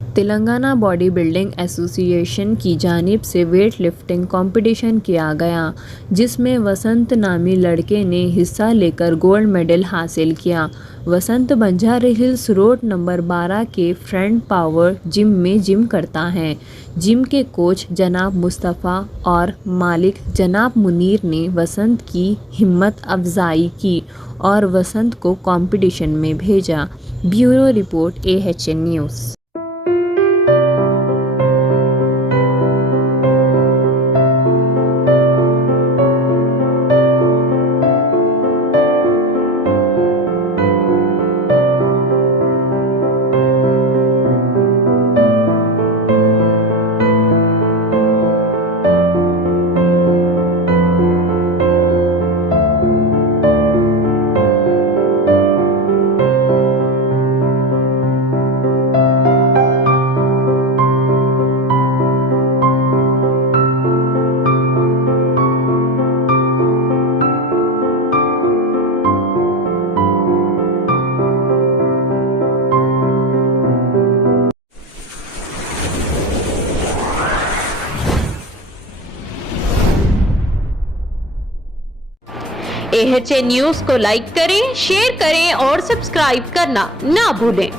Telangana body building association की जानिब से वेट लिफ्टिंग कंपटीशन किया गया, जिसमें वसंत नामी लड़के ने हिस्सा लेकर गोल्ड मेडल हासिल किया। वसंत बंजारे हिल्स रोड नंबर 12 के फ्रंट पावर जिम में जिम करता है। जिम के कोच जनाब मुस्तफ़ा और मालिक जनाब मुनीर ने वसंत की हिम्मत अफजाई की और वसंत को कंपटीशन में भेजा। Bureau report AHN news. AHN news को लाइक करें, शेयर करें और सब्सक्राइब करना ना भूलें।